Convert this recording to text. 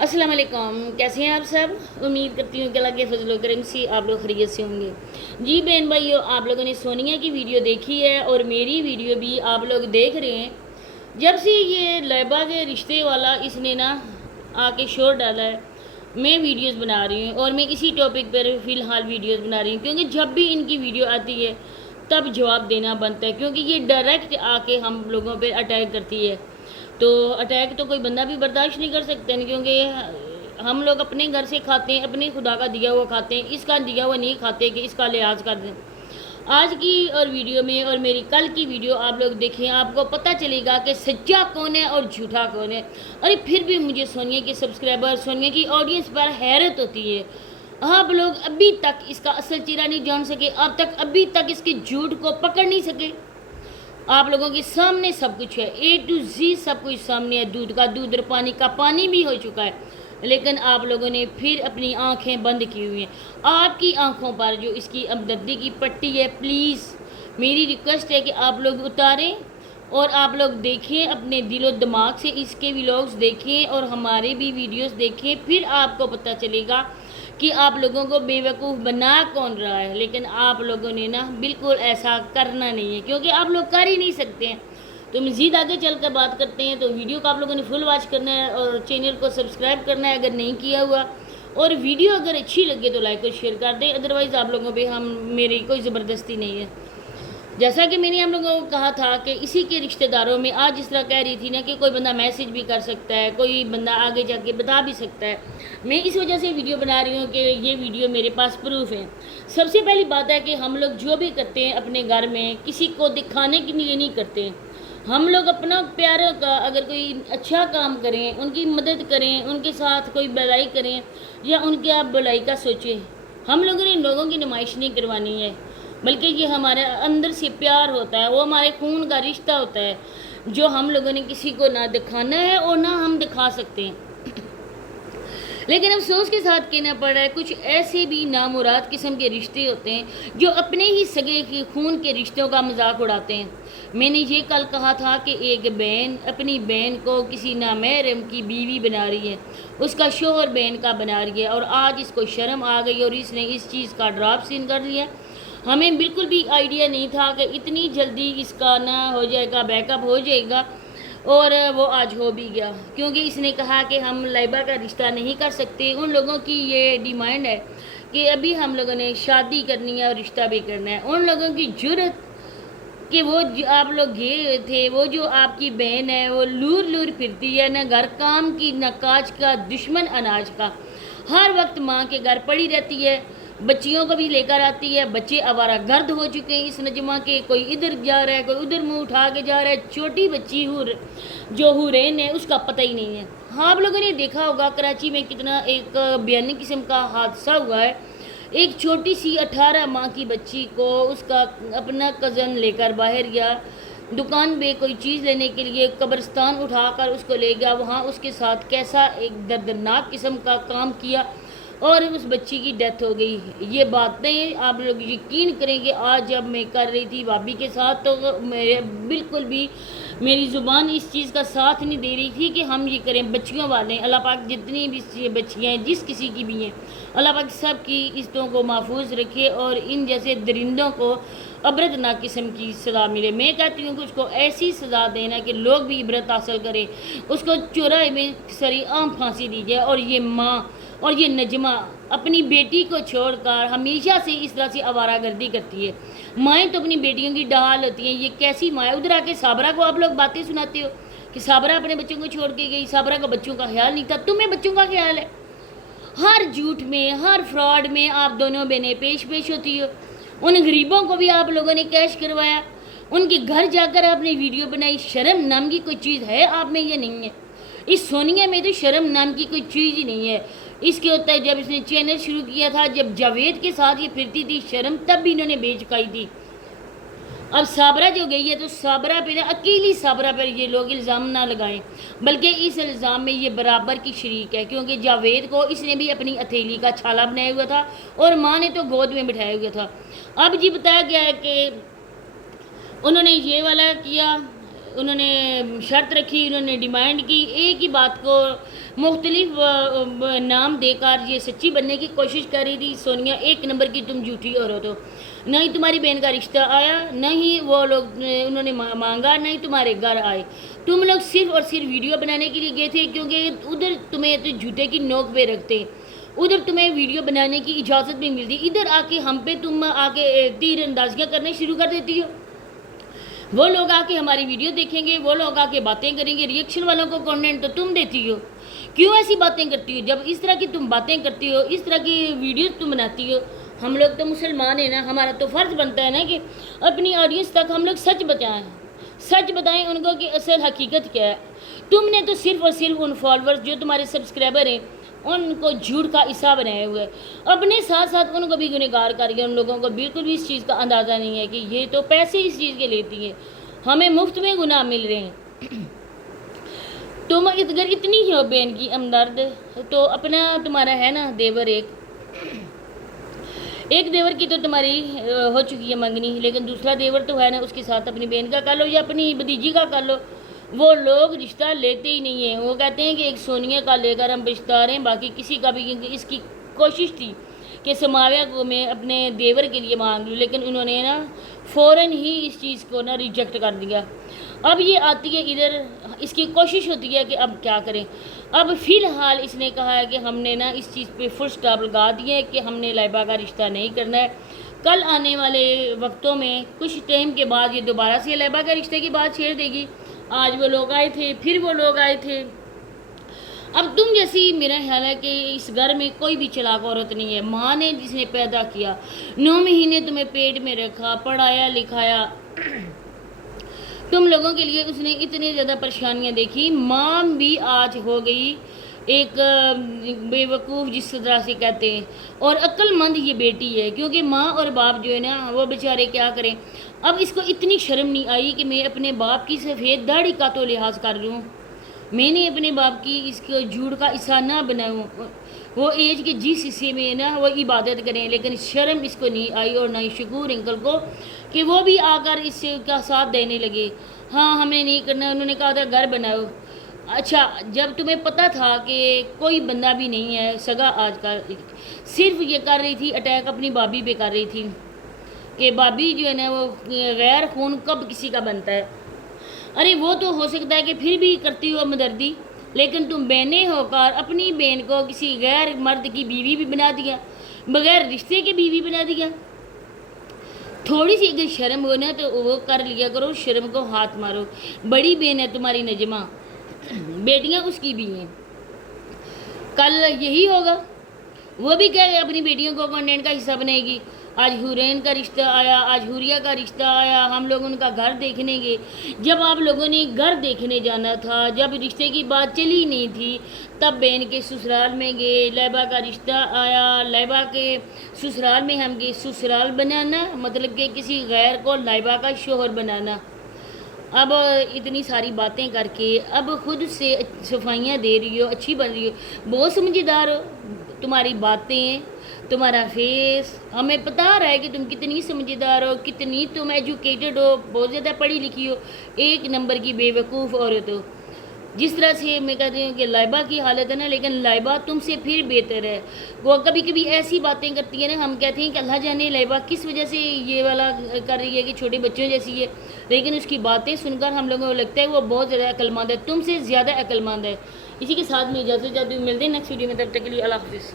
السلام علیکم، کیسے ہیں آپ سب؟ امید کرتی ہوں کہ اللہ کے فضل و کرم سے آپ لوگ خیریت سے ہوں گے۔ جی بہن بھائیو، آپ لوگوں نے سونیا کی ویڈیو دیکھی ہے اور میری ویڈیو بھی آپ لوگ دیکھ رہے ہیں۔ جب سے یہ لائبہ کے رشتے والا اس نے آ کے شور ڈالا ہے، میں ویڈیوز بنا رہی ہوں اور میں اسی ٹاپک پر فی الحال ویڈیوز بنا رہی ہوں، کیونکہ جب بھی ان کی ویڈیو آتی ہے تب جواب دینا بنتا ہے، کیونکہ یہ ڈائریکٹ آ کے ہم لوگوں پہ اٹیک کرتی ہے۔ تو اٹیک تو کوئی بندہ بھی برداشت نہیں کر سکتے ہیں، کیونکہ ہم لوگ اپنے گھر سے کھاتے ہیں، اپنے خدا کا دیا ہوا کھاتے ہیں، اس کا دیا ہوا نہیں کھاتے کہ اس کا لحاظ کر دیں۔ آج کی اور ویڈیو میں اور میری کل کی ویڈیو آپ لوگ دیکھیں، آپ کو پتہ چلے گا کہ سچا کون ہے اور جھوٹا کون ہے۔ اور پھر بھی مجھے سونیا کے سبسکرائبر، سونیا کی آڈینس پر حیرت ہوتی ہے، آپ لوگ ابھی تک اس کا اصل چہرہ نہیں جان سکے، ابھی تک اس کے جھوٹ کو پکڑ نہیں سکے۔ آپ لوگوں کے سامنے سب کچھ ہے، A to Z سب کچھ سامنے ہے، دودھ کا دودھ اور پانی کا پانی بھی ہو چکا ہے، لیکن آپ لوگوں نے پھر اپنی آنکھیں بند کی ہوئی ہیں۔ آپ کی آنکھوں پر جو اس کی ہمدردی کی پٹی ہے، پلیز میری ریکویسٹ ہے کہ آپ لوگ اتاریں اور آپ لوگ دیکھیں، اپنے دل و دماغ سے اس کے ولاگز دیکھیں اور ہمارے بھی ویڈیوز دیکھیں، پھر آپ کو پتہ چلے گا کہ آپ لوگوں کو بے وقوف بنا کون رہا ہے۔ لیکن آپ لوگوں نے بالکل ایسا کرنا نہیں ہے، کیونکہ آپ لوگ کر ہی نہیں سکتے ہیں۔ تو مزید آگے چل کر بات کرتے ہیں، تو ویڈیو کو آپ لوگوں نے فل واچ کرنا ہے اور چینل کو سبسکرائب کرنا ہے اگر نہیں کیا ہوا، اور ویڈیو اگر اچھی لگے تو لائک اور شیئر کر دیں، ادروائز آپ لوگوں پہ میری کوئی زبردستی نہیں ہے۔ جیسا کہ میں نے ہم لوگوں کو کہا تھا کہ اسی کے رشتہ داروں میں آج جس طرح کہہ رہی تھی کہ کوئی بندہ میسج بھی کر سکتا ہے، کوئی بندہ آگے جا کے بتا بھی سکتا ہے، میں اس وجہ سے ویڈیو بنا رہی ہوں کہ یہ ویڈیو میرے پاس پروف ہے۔ سب سے پہلی بات ہے کہ ہم لوگ جو بھی کرتے ہیں اپنے گھر میں کسی کو دکھانے کے لیے نہیں کرتے ہیں۔ ہم لوگ اپنا پیاروں کا اگر کوئی اچھا کام کریں، ان کی مدد کریں، ان کے ساتھ کوئی بھلائی کریں یا ان کے آپ بھلائی کا سوچیں، ہم لوگوں نے لوگوں کی نمائش نہیں کروانی ہے، بلکہ یہ ہمارے اندر سے پیار ہوتا ہے، وہ ہمارے خون کا رشتہ ہوتا ہے جو ہم لوگوں نے کسی کو نہ دکھانا ہے اور نہ ہم دکھا سکتے ہیں۔ لیکن افسوس کے ساتھ کہنا پڑ رہا ہے، کچھ ایسے بھی نامراد قسم کے رشتے ہوتے ہیں جو اپنے ہی سگے کی خون کے رشتوں کا مذاق اڑاتے ہیں۔ میں نے یہ کل کہا تھا کہ ایک بہن اپنی بہن کو کسی نامحرم کی بیوی بنا رہی ہے، اس کا شوہر بہن کا بنا رہی ہے، اور آج اس کو شرم آ گئی اور اس نے اس چیز کا ڈراپ سین کر لیا۔ ہمیں بالکل بھی آئیڈیا نہیں تھا کہ اتنی جلدی اس کا ہو جائے گا، بیک اپ ہو جائے گا، اور وہ آج ہو بھی گیا، کیونکہ اس نے کہا کہ ہم لائبہ کا رشتہ نہیں کر سکتے۔ ان لوگوں کی یہ ڈیمانڈ ہے کہ ابھی ہم لوگوں نے شادی کرنی ہے اور رشتہ بھی کرنا ہے۔ ان لوگوں کی جرت کہ وہ آپ لوگ گئے تھے، وہ جو آپ کی بہن ہے وہ لور لور پھرتی ہے، نہ گھر کام کی نہ کاج کا، دشمن اناج کا، ہر وقت ماں کے گھر پڑی رہتی ہے، بچیوں کو بھی لے کر آتی ہے، بچے آوارہ گرد ہو چکے ہیں اس نجمہ کے، کوئی ادھر جا رہا ہے، کوئی ادھر منہ اٹھا کے جا رہا ہے، چھوٹی بچی جو حورین ہے اس کا پتہ ہی نہیں ہے۔ آپ لوگوں نے دیکھا ہوگا کراچی میں کتنا ایک بیانی قسم کا حادثہ ہوا ہے، ایک چھوٹی سی 18 ماہ کی بچی کو اس کا اپنا کزن لے کر باہر گیا دکان پہ کوئی چیز لینے کے لیے، قبرستان اٹھا کر اس کو لے گیا، وہاں اس کے ساتھ کیسا ایک دردناک قسم کا کام کیا اور اس بچی کی ڈیتھ ہو گئی۔ یہ باتیں آپ لوگ یقین کریں کہ آج جب میں کر رہی تھی بھابھی کے ساتھ تو میرے بالکل بھی میری زبان اس چیز کا ساتھ نہیں دے رہی تھی کہ ہم یہ کریں۔ بچیوں والے اللہ پاک جتنی بھی بچیاں ہیں، جس کسی کی بھی ہیں، اللہ پاک سب کی عزتوں کو محفوظ رکھے اور ان جیسے درندوں کو عبرتناک قسم کی سزا ملے۔ میں کہتی ہوں کہ اس کو ایسی سزا دینا کہ لوگ بھی عبرت حاصل کریں، اس کو چوراہے میں سری عام پھانسی دیجیے۔ اور یہ ماں اور یہ نجمہ اپنی بیٹی کو چھوڑ کر ہمیشہ سے اس طرح سے آوارہ گردی کرتی ہے۔ مائیں تو اپنی بیٹیوں کی ڈھال ہوتی ہیں، یہ کیسی ماں ہے؟ ادھر آ کے صابرہ کو آپ لوگ باتیں سناتے ہو کہ صابرہ اپنے بچوں کو چھوڑ کے گئی، صابرہ کو بچوں کا خیال نہیں تھا، تمہیں بچوں کا خیال ہے۔ ہر جھوٹ میں، ہر فراڈ میں آپ دونوں بہنیں پیش ہوتی ہو۔ ان غریبوں کو بھی آپ لوگوں نے کیش کروایا، ان کے گھر جا کر آپ نے ویڈیو بنائی۔ شرم نام کی کوئی چیز ہے آپ میں یا نہیں ہے؟ اس سونیا میں تو شرم نام کی کوئی چیز ہی نہیں ہے۔ اس کے ہوتا ہے جب اس نے چینل شروع کیا تھا، جب جاوید کے ساتھ یہ پھرتی تھی، شرم تب بھی انہوں نے بیچ چکائی تھی۔ اب صابرہ جو گئی ہے تو صابرہ پہ اکیلی صابرہ پر یہ لوگ الزام نہ لگائیں، بلکہ اس الزام میں یہ برابر کی شریک ہے، کیونکہ جاوید کو اس نے بھی اپنی ہتھیلی کا چھالا بنایا ہوا تھا اور ماں نے تو گود میں بٹھایا ہوا تھا۔ اب جی بتایا گیا ہے کہ انہوں نے یہ والا کیا، انہوں نے شرط رکھی، انہوں نے ڈیمانڈ کی، ایک ہی بات کو مختلف نام دے کر یہ سچی بننے کی کوشش کر رہی تھی سونیا، ایک نمبر کی تم جھوٹی عورت ہو، نہ ہی تمہاری بہن کا رشتہ آیا، نہ ہی وہ لوگ انہوں نے مانگا، نہ ہی تمہارے گھر آئے، تم لوگ صرف اور صرف ویڈیو بنانے کے لیے گئے تھے، کیونکہ ادھر تمہیں تو جھوٹے کی نوک پہ رکھتے، ادھر تمہیں ویڈیو بنانے کی اجازت بھی ملتی، ادھر آ کے ہم پہ تم آ کے تیر اندازیاں کرنے شروع کر دیتی ہو۔ وہ لوگ آ کے ہماری ویڈیو دیکھیں گے، وہ لوگ آ کے باتیں کریں گے، ریئیکشن والوں کو کنٹینٹ تو تم دیتی ہو، کیوں ایسی باتیں کرتی ہو؟ جب اس طرح کی تم باتیں کرتی ہو، اس طرح کی ویڈیوز تم بناتی ہو، ہم لوگ تو مسلمان ہیں نا، ہمارا تو فرض بنتا ہے نا کہ اپنی آڈینس تک ہم لوگ سچ بتائیں، سچ بتائیں ان کو کہ اصل حقیقت کیا ہے۔ تم نے تو صرف اور صرف ان فالورز جو تمہارے سبسکرائبر ہیں ان کو جھوٹ کا حصہ بنائے ہوئے، اپنے ساتھ ساتھ ان کو بھی گنہگار کر کے، ان لوگوں کو بالکل بھی اس چیز کا اندازہ نہیں ہے کہ یہ تو پیسے اس چیز کے لیتی ہیں، ہمیں مفت میں گناہ مل رہے ہیں۔ تم اگر اتنی ہی ہو بہن کی ہمدرد تو اپنا تمہارا ہے نا دیور، ایک دیور کی تو تمہاری ہو چکی ہے منگنی، لیکن دوسرا دیور تو ہے نا، اس کے ساتھ اپنی بہن کا کر لو یا اپنی بھتیجی کا کر لو، وہ لوگ رشتہ لیتے ہی نہیں ہیں، وہ کہتے ہیں کہ ایک سونیا کا لے کر ہم رشتہ رہے ہیں، باقی کسی کا بھی، کیونکہ اس کی کوشش تھی کہ سماویہ کو میں اپنے دیور کے لیے مانگ لوں، لیکن انہوں نے نا فوراً ہی اس چیز کو نا ریجیکٹ کر دیا۔ اب یہ آتی ہے ادھر، اس کی کوشش ہوتی ہے کہ اب کیا کریں، اب فی الحال اس نے کہا ہے کہ ہم نے نا اس چیز پہ فل سٹاپ لگا دیا ہے کہ ہم نے لائبہ کا رشتہ نہیں کرنا ہے، کل آنے والے وقتوں میں کچھ ٹائم کے بعد یہ دوبارہ سے لائبہ کے رشتے کی بات چھیڑ دے گی، آج وہ لوگ آئے تھے، پھر وہ لوگ آئے تھے۔ اب تم جیسی میرا خیال ہے کہ اس گھر میں کوئی بھی چلاک عورت نہیں ہے، ماں نے جس نے پیدا کیا، 9 مہینے تمہیں پیٹ میں رکھا، پڑھایا لکھایا، تم لوگوں کے لیے اس نے اتنی زیادہ پریشانیاں دیکھی، ماں بھی آج ہو گئی ایک بے وقوف جس طرح سے کہتے ہیں، اور عقل مند یہ بیٹی ہے، کیونکہ ماں اور باپ جو ہے نا وہ بیچارے کیا کریں۔ اب اس کو اتنی شرم نہیں آئی کہ میں اپنے باپ کی سفید داڑھی کا تو لحاظ کر لوں، میں نے اپنے باپ کی اس کو جھوٹ کا حصہ نہ بناؤں، وہ ایج کے جس حصے میں نا وہ عبادت کریں، لیکن شرم اس کو نہیں آئی، اور نہ ہی شکور انکل کو کہ وہ بھی آ کر اس کا ساتھ دینے لگے۔ ہاں ہم نے نہیں کرنا، انہوں نے کہا تھا گھر بناؤ۔ اچھا جب تمہیں پتہ تھا کہ کوئی بندہ بھی نہیں ہے سگا آج کا، صرف یہ کر رہی تھی اٹیک اپنی بھابھی پہ کر رہی تھی کہ بھابھی جو ہے نا وہ غیر خون کب کسی کا بنتا ہے، ارے وہ تو ہو سکتا ہے کہ پھر بھی کرتی ہو ہمدردی، لیکن تم بہنیں ہو کر اپنی بہن کو کسی غیر مرد کی بیوی بھی بنا دیا، بغیر رشتے کی بیوی بنا دیا۔ تھوڑی سی اگر شرم ہو نا تو وہ کر لیا کرو، شرم کو ہاتھ مارو۔ بڑی بہن ہے تمہاری نجمہ، بیٹیاں اس کی بھی ہیں، کل یہی ہوگا، وہ بھی کہ اپنی بیٹیوں کو کنٹینٹ کا حصہ بنائے گی۔ آج حورین کا رشتہ آیا، آج حوریہ کا رشتہ آیا، ہم لوگ ان کا گھر دیکھنے گئے۔ جب آپ لوگوں نے گھر دیکھنے جانا تھا، جب رشتے کی بات چلی نہیں تھی، تب بہن کے سسرال میں گئے، لائبہ کا رشتہ آیا، لائبہ کے سسرال میں ہم گئے، سسرال بنانا مطلب کہ کسی غیر کو لائبہ کا شوہر بنانا۔ اب اتنی ساری باتیں کر کے اب خود سے صفائیاں دے رہی ہو، اچھی بن رہی ہو، بہت سمجھدار ہو، تمہاری باتیں، تمہارا فیس ہمیں پتہ رہا ہے کہ تم کتنی سمجھدار ہو، کتنی تم ایجوکیٹڈ ہو، بہت زیادہ پڑھی لکھی ہو، ایک نمبر کی بے وقوف عورت ہو۔ جس طرح سے میں کہتی ہوں کہ لائبہ کی حالت ہے نا، لیکن لائبہ تم سے پھر بہتر ہے، وہ کبھی کبھی ایسی باتیں کرتی ہے نا، ہم کہتے ہیں کہ اللہ جانے لائبہ کس وجہ سے یہ والا کر رہی ہے کہ چھوٹے بچوں جیسی ہے، لیکن اس کی باتیں سن کر ہم لوگوں کو لگتا ہے وہ بہت زیادہ عقل مند ہے، تم سے زیادہ عقل مند ہے۔ اسی کے ساتھ میں اجازت چاہتی ہوں، ملتے ہیں نیکسٹ ویڈیو میں، تب تک کے لیے اللہ حافظ۔